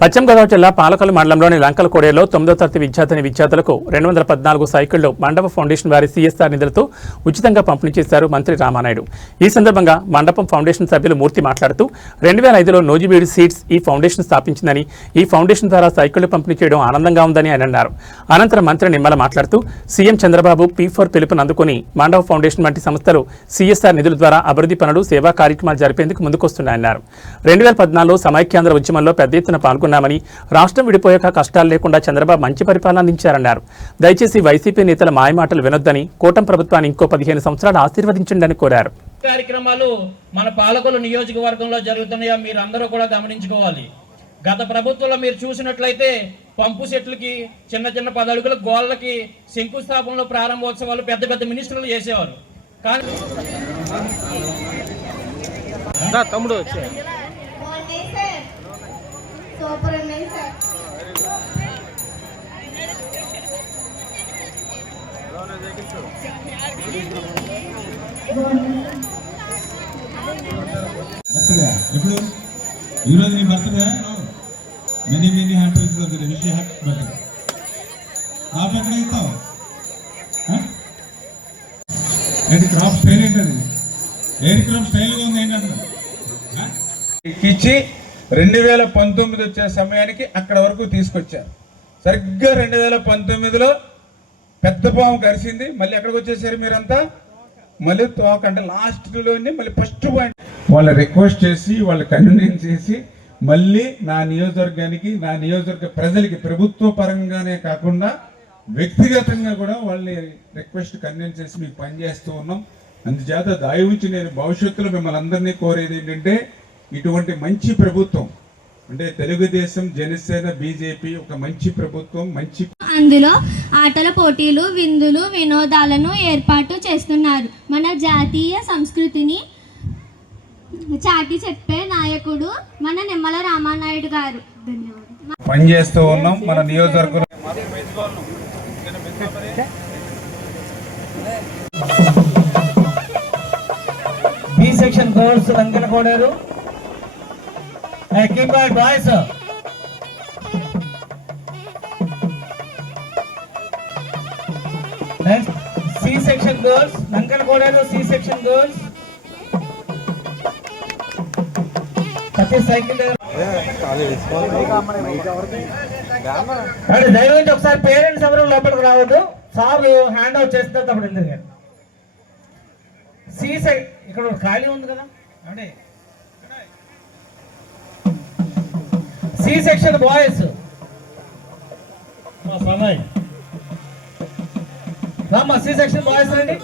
పశ్చిమ గోదావరి జిల్లా పాలకొల్లు మండలంలోని లంకలకోడేలో 9వ తరగతి విద్యార్థులకు 214 సైకిళ్లు మండప ఫౌండేషన్ వారి సిఎస్ఆర్ నిధులతో ఉచితంగా పంపిణీ చేశారు మంత్రి రామానాయుడు. ఈ సందర్భంగా మండపం ఫౌండేషన్ సభ్యులు మూర్తి మాట్లాడుతూ 2005లో నోజివీడు సీడ్స్ ఈ ఫౌండేషన్ స్థాపించిందని, ఈ ఫౌండేషన్ ద్వారా సైకిళ్లు పంపిణీ చేయడం ఆనందంగా ఉందని ఆయన అన్నారు. అనంతరం మంత్రి నిమ్మల మాట్లాడుతూ సీఎం చంద్రబాబు P4 పిలుపును అందుకుని మండప ఫౌండేషన్ వంటి సంస్థలు సిఎస్ఆర్ నిధుల ద్వారా అభివృద్ధి పనులు, సేవా కార్యక్రమాలు జరిపేందుకు ముందుకొస్తున్నాయన్నారు. 2014లో సమైక్యాంధ్ర ఉద్యమంలో పెద్ద ఎత్తున పాల్గొన్నామని, రాష్ట్రం విడిపోయాక కష్టాలు లేకుండా చంద్రబాబు మంచి పరిపాలన అందించారన్నారు. దయచేసి వైసీపీ నేతల మాయమాటలు వినొద్దని, కూటమి ప్రభుత్వాన్ని ఇంకో 15 సంవత్సరాలు ఆశీర్వదించండి అని కోరారు. కార్యక్రమాలు మన పాలకొల్లు నియోజకవర్గంలో జరుగుతున్నాయా మీరు అందరూ కూడా గమనించుకోవాలి. గత ప్రభుత్వంలో మీరు చూసినట్లయితే పంపు సెట్లకి, చిన్న చిన్న 10 అడుగుల గోళ్ళకి శంకుస్థాపనలు, ప్రారంభోత్సవాలు పెద్ద పెద్ద మినిస్టర్లు చేసేవారు. కానీ తమ్ముడు వచ్చే సూపర్ ఉన్నాయి సార్. ఇప్పుడు ఈరోజు నీ birthday, many many happy wish happy birthday. ఆ పక్కన ఇస్తావు ఏంటి? క్రాప్ స్టైల్ ఏంటది? ఎయిర్ క్రాప్ స్టైల్గా ఉంది ఏంటంటే ఇచ్చి 2019 వచ్చే సమయానికి అక్కడ వరకు తీసుకొచ్చారు. సరిగ్గా 2019లో పెద్ద పాము కరిసింది. మళ్ళీ ఎక్కడికి వచ్చేసారు మీరంతా? మళ్ళీ తోక అంటే లాస్ట్లోని మళ్ళీ ఫస్ట్ పాయింట్ వాళ్ళ రిక్వెస్ట్ చేసి, వాళ్ళ కన్వీనియన్స్ చేసి మళ్ళీ నా నియోజకవర్గానికి, నా నియోజకవర్గ ప్రజలకి ప్రభుత్వ పరంగానే కాకుండా వ్యక్తిగతంగా కూడా వాళ్ళని రిక్వెస్ట్ కన్వీన్స్ చేసి మీకు పనిచేస్తూ ఉన్నాం. అందుచేత దాయుంచి నేను భవిష్యత్తులో మిమ్మల్ని అందరినీ కోరేది ఏంటంటే, ఇటువంటి మంచి ప్రభుత్వం అంటే తెలుగుదేశం, జనసేన, బీజేపీ ఒక మంచి ప్రభుత్వం, మంచి అందులో ఆటల పోటీలు, విందులు, వినోదాలను ఏర్పాటు చేస్తున్నారు. మన జాతీయ సంస్కృతిని చాటి చెప్పే నాయకుడు మన నిమ్మల రామానాయుడు గారు. ధన్యవాదాలు. పనిచేస్తూ ఉన్నాం మన నియోజకవర్గంలో. B section girls Lankanakoderu. Keep quiet, boys. Next, C section girls. Nankalkoderu C section girls. Sati cycle. అరే దయచేసి ఒకసారి పేరెంట్స్ ఎవరు లోపలికి రావద్దు. సార్ హ్యాండ్ అవుట్ చేస్తారు తప్పుడు ఎందుకు. సి ఇక్కడ ఖాళీ ఉంది కదా అంటే సి సెక్షన్ బాయ్స్ రామ్మా, సి సెక్షన్ బాయ్స్ రండి.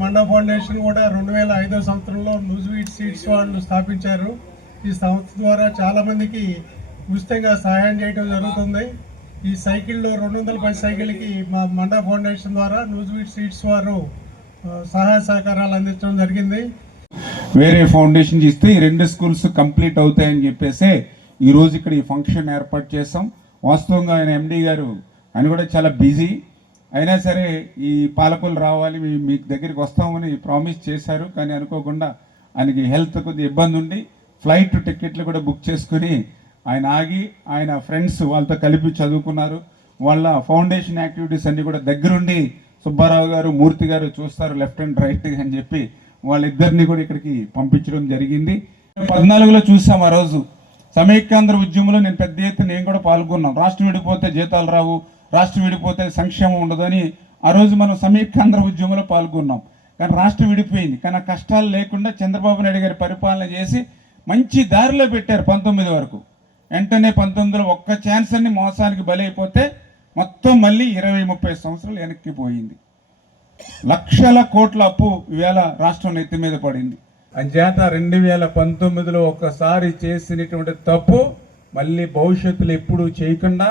మండప ఫౌండేషన్ కూడా 2005 సంవత్సరంలో నూజివీడ్ సీడ్స్ వాళ్ళు స్థాపించారు. ఈ సంస్థ ద్వారా చాలామందికి ఉచితంగా సహాయం చేయడం జరుగుతుంది. ఈ సైకిల్లో 210 సైకిల్కి మా మండప ఫౌండేషన్ ద్వారా నూజివీడ్ సీడ్స్ వారు సహాయ సహకారాలు అందించడం జరిగింది. వేరే ఫౌండేషన్ ఇస్తే ఈ 2 స్కూల్స్ కంప్లీట్ అవుతాయని చెప్పేసి ఈరోజు ఇక్కడ ఈ ఫంక్షన్ ఏర్పాటు చేసాం. వాస్తవంగా ఆయన ఎండి గారు ఆయన కూడా చాలా బిజీ అయినా సరే ఈ పాలకులు రావాలి, మీ దగ్గరికి వస్తామని ప్రామిస్ చేశారు. కానీ అనుకోకుండా ఆయనకి హెల్త్ కొద్దిగా ఇబ్బంది ఉండి ఫ్లైట్ టికెట్లు కూడా బుక్ చేసుకుని ఆయన ఆగి, ఆయన ఫ్రెండ్స్ వాళ్ళతో కలిపి చదువుకున్నారు. వాళ్ళ ఫౌండేషన్ యాక్టివిటీస్ అన్ని కూడా దగ్గరుండి సుబ్బారావు గారు, మూర్తి గారు చూస్తారు లెఫ్ట్ అండ్ రైట్ అని చెప్పి వాళ్ళిద్దరిని కూడా ఇక్కడికి పంపించడం జరిగింది. 14లో చూసాం. ఆ రోజు సమైక్యాంధ్ర ఉద్యమంలో నేను పెద్ద ఎత్తున నేను కూడా పాల్గొన్నాం. రాష్ట్రం విడిపోతే జీతాలు రావు, రాష్ట్రం విడిపోతే సంక్షేమం ఉండదని ఆ రోజు మనం సమైక్యాంధ్ర ఉద్యమంలో పాల్గొన్నాం. కానీ రాష్ట్రం విడిపోయింది. కానీ ఆ కష్టాలు లేకుండా చంద్రబాబు నాయుడు గారి పరిపాలన చేసి మంచి దారిలో పెట్టారు 19 వరకు. వెంటనే 19లో ఒక్క ఛాన్స్ అన్ని మోసానికి బలైపోతే మొత్తం మళ్ళీ 20-30 సంవత్సరాలు వెనక్కి పోయింది. లక్షల కోట్ల అప్పు ఈవేళ రాష్ట్రం నెత్తి మీద పడింది. అంచేత 2019లో ఒక్కసారి చేసినటువంటి తప్పు మళ్ళీ భవిష్యత్తులో ఎప్పుడూ చేయకుండా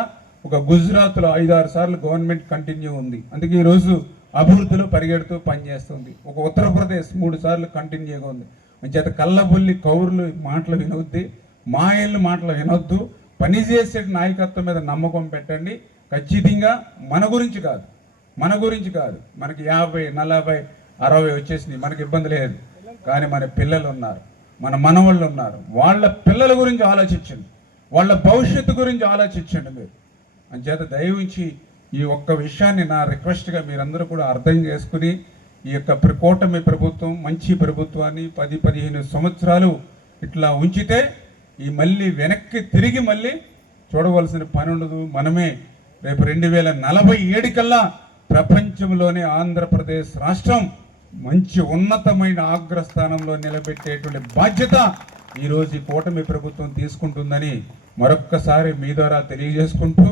ఒక గుజరాత్లో 5-6 సార్లు గవర్నమెంట్ కంటిన్యూ ఉంది. అందుకే ఈరోజు అభివృద్ధిలో పరిగెడుతూ పనిచేస్తుంది. ఒక ఉత్తరప్రదేశ్ 3 సార్లు కంటిన్యూగా ఉంది. అంచేత కళ్ళబొల్లి కౌరులు మాటలు వినొద్ది, మాయలు మాటలు వినొద్దు. పనిచేసే నాయకత్వం మీద నమ్మకం పెట్టండి. ఖచ్చితంగా మన గురించి కాదు మనకి 50, 40, 60 వచ్చేసినాయి, మనకి ఇబ్బంది లేదు. కానీ మన పిల్లలు ఉన్నారు, మన మనవాళ్ళు ఉన్నారు, వాళ్ళ పిల్లల గురించి ఆలోచించండి, వాళ్ళ భవిష్యత్తు గురించి ఆలోచించండి మీరు. అంచేత దయవుంచి ఈ ఒక్క విషయాన్ని నా రిక్వెస్ట్గా మీరందరూ కూడా అర్థం చేసుకుని ఈ యొక్క కూటమి ప్రభుత్వం మంచి ప్రభుత్వాన్ని 10-15 సంవత్సరాలు ఇట్లా ఉంచితే ఈ మళ్ళీ వెనక్కి తిరిగి మళ్ళీ చూడవలసిన పని ఉండదు. మనమే రేపు 2047 కల్లా ప్రపంచంలోనే ఆంధ్రప్రదేశ్ రాష్ట్రం మంచి ఉన్నతమైన అగ్రస్థానంలో నిలబెట్టేటువంటి బాధ్యత ఈరోజు ఈ కూటమి ప్రభుత్వం తీసుకుంటుందని మరొక్కసారి మీ ద్వారా తెలియజేసుకుంటూ